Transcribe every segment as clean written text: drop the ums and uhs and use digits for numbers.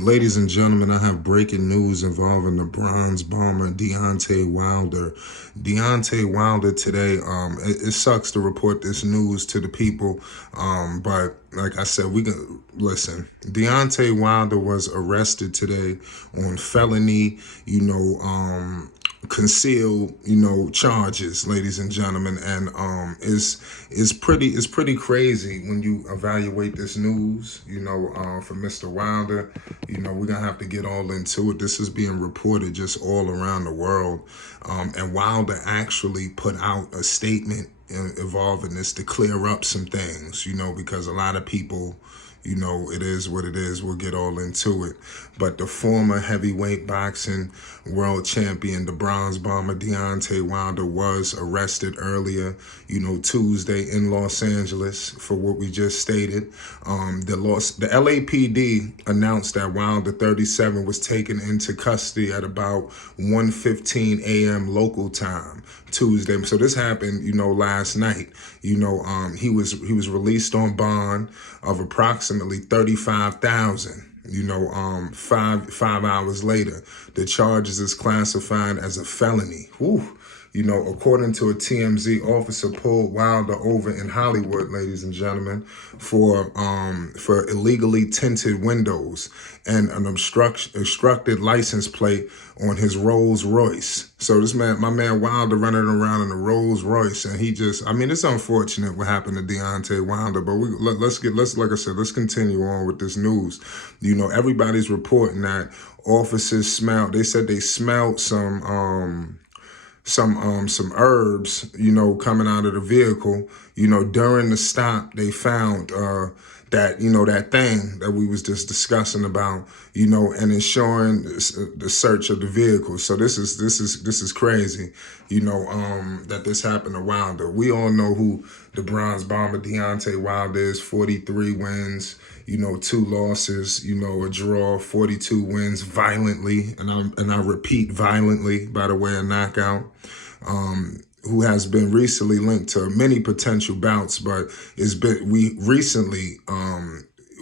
Ladies and gentlemen, I have breaking news involving the bronze bomber Deontay Wilder. Deontay Wilder today, it sucks to report this news to the people, but like I said, we can listen. Deontay Wilder was arrested today on felony, concealed, charges, ladies and gentlemen, and it's pretty crazy when you evaluate this news, for Mr. Wilder. We're gonna have to get all into it. This is being reported just all around the world, and Wilder actually put out a statement involving this to clear up some things, because a lot of people, it is what it is. We'll get all into it. But the former heavyweight boxing world champion, the bronze bomber Deontay Wilder, was arrested earlier, Tuesday in Los Angeles for what we just stated. The LAPD announced that Wilder, 37, was taken into custody at about 1:15 a.m. local time Tuesday. So this happened, last night. He was released on bond of approximately 35,000. 5 hours later, the charges is classified as a felony. Whew. According to a TMZ officer, pulled Wilder over in Hollywood, ladies and gentlemen, for illegally tinted windows and an obstructed license plate on his Rolls Royce. So my man Wilder, running around in a Rolls Royce, and it's unfortunate what happened to Deontay Wilder, but let's continue on with this news. Everybody's reporting that officers they said they smelled some herbs, coming out of the vehicle. During the stop, they found that thing that we was just discussing about, and ensuring the search of the vehicle. So this is crazy, that this happened to Wilder. We all know who the bronze bomber Deontay Wilder is. 43 wins, 2 losses, a draw, 42 wins violently, and I repeat, violently, by the way, a knockout. Who has been recently linked to many potential bouts, but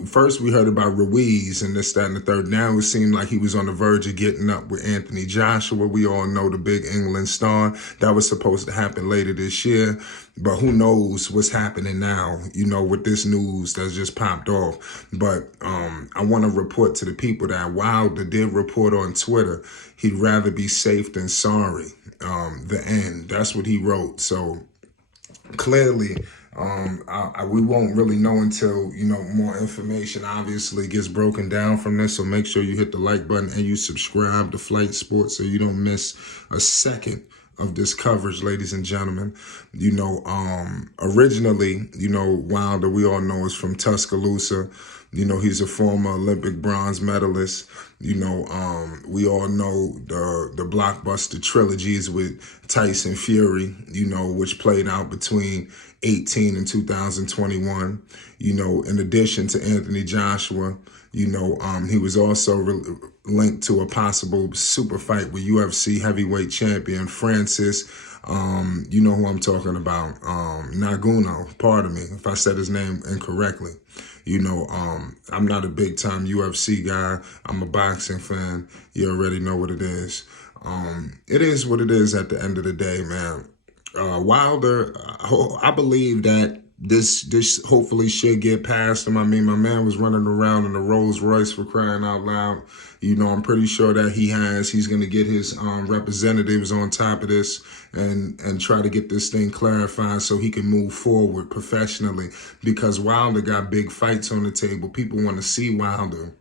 first we heard about Ruiz and this, that, and the third. Now it seemed like he was on the verge of getting up with Anthony Joshua. We all know the big England star. That was supposed to happen later this year, but who knows what's happening now, with this news that's just popped off. But I want to report to the people that Wilder did report on Twitter he'd rather be safe than sorry. The end. That's what he wrote. So clearly, we won't really know until, more information obviously gets broken down from this. So make sure you hit the like button and you subscribe to Flight Sports so you don't miss a second of this coverage, ladies and gentlemen. Originally, Wilder, we all know, is from Tuscaloosa. He's a former Olympic bronze medalist. We all know the blockbuster trilogies with Tyson Fury, which played out between 18 and 2021. In addition to Anthony Joshua, he was also linked to a possible super fight with UFC heavyweight champion Francis, you know who I'm talking about, Ngannou, pardon me if I said his name incorrectly. I'm not a big time UFC guy. I'm a boxing fan. You already know what it is. It is what it is at the end of the day, man. Wilder, I believe that this hopefully should get past him. My man was running around in a Rolls Royce, for crying out loud. I'm pretty sure that he's going to get his representatives on top of this and try to get this thing clarified so he can move forward professionally, because Wilder got big fights on the table. People want to see Wilder.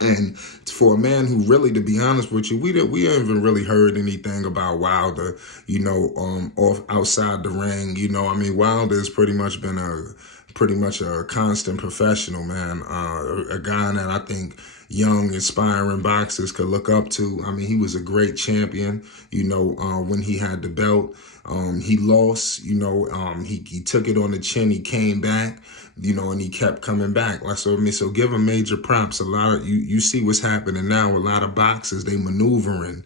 And for a man who really, to be honest with you, we haven't really heard anything about Wilder, off outside the ring. Wilder has pretty much been a constant professional, man. A guy that I think young, inspiring boxers could look up to. He was a great champion, when he had the belt. He lost, he took it on the chin, he came back, and he kept coming back. So give him major props. A lot of you see what's happening now. A lot of boxers, they maneuvering,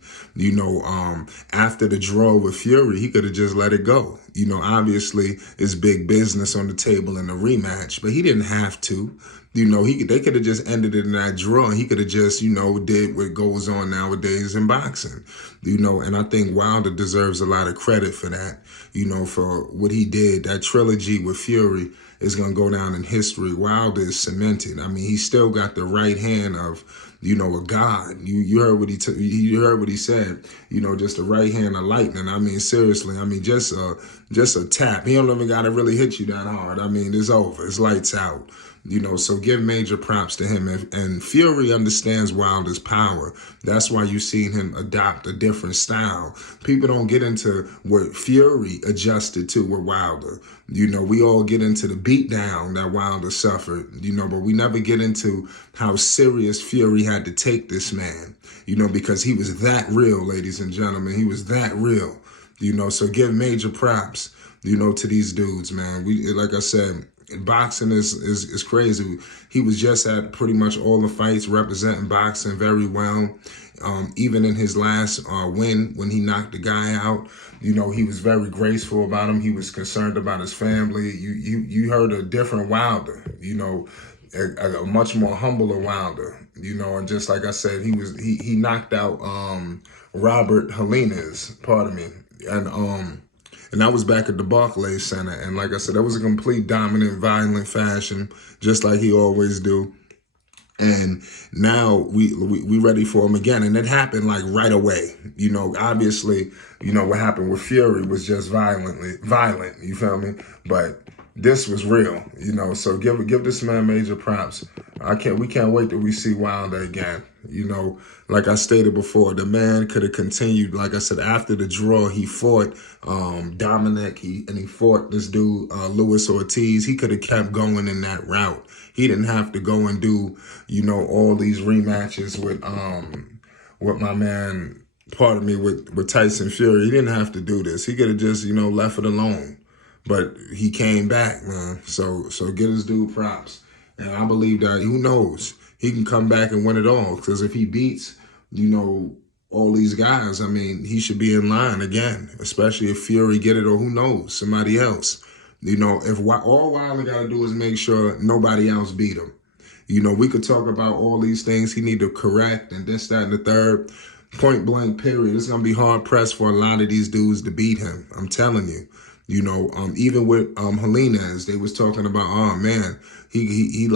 after the draw with Fury, he could have just let it go. Obviously it's big business on the table in a rematch, but he didn't have to. You know, they could have just ended it in that draw. He could have just, you know, did what goes on nowadays in boxing. You know, and I think Wilder deserves a lot of credit for that, you know, for what he did. That trilogy with Fury is going to go down in history. Wilder is cemented. I mean, he still got the right hand of, you know, a god. You heard what you heard what he said. You know, just the right hand of lightning. I mean, seriously. I mean, just a tap. He don't even got to really hit you that hard. I mean, it's over. It's lights out. You know, so give major props to him. And Fury understands Wilder's power. That's why you've seen him adopt a different style. People don't get into what Fury adjusted to with Wilder. You know, we all get into the beatdown that Wilder suffered, you know, but we never get into how serious Fury had to take this man, you know, because he was that real, ladies and gentlemen. He was that real, you know, so give major props, you know, to these dudes, man. Like I said, boxing is crazy. He was just at pretty much all the fights, representing boxing very well. Even in his last win, when he knocked the guy out, you know, he was very graceful about him. He was concerned about his family. You heard a different Wilder, you know, a much more humbler Wilder, you know. And just like I said, he knocked out Robert Helenius, pardon me, and that was back at the Barclays Center. And like I said, that was a complete dominant, violent fashion, just like he always do. And now we ready for him again. And it happened like right away. You know, obviously, you know, what happened with Fury was just violent, you feel me? But this was real, you know, so give this man major props. We can't wait till we see Wilder again. You know, like I stated before, the man could have continued. Like I said, after the draw, he fought Dominic, and he fought this dude, Luis Ortiz. He could have kept going in that route. He didn't have to go and do, you know, all these rematches with my man, pardon me, with Tyson Fury. He didn't have to do this. He could have just, you know, left it alone. But he came back, man. So give this dude props. And I believe that, who knows, he can come back and win it all. Because if he beats, you know, all these guys, I mean, he should be in line again. Especially if Fury get it, or who knows, somebody else. You know, if all Wilder got to do is make sure nobody else beat him. You know, we could talk about all these things he need to correct and this, that, and the third. Point blank, period. It's going to be hard pressed for a lot of these dudes to beat him. I'm telling you. You know, even with Helenius, they was talking about, oh man, he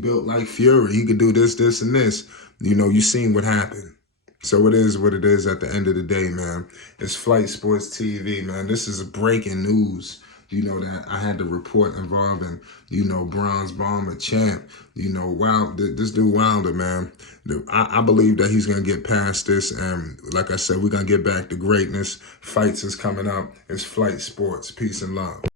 built like Fury. He could do this, this, and this. You know, you seen what happened. So it is what it is at the end of the day, man. It's Flight Sports TV, man. This is breaking news, you know, that I had to report involving, you know, Bronze Bomber champ. You know, this dude Wilder, man. I believe that he's going to get past this. And like I said, we're going to get back to greatness. Fights is coming up. It's Flight Sports. Peace and love.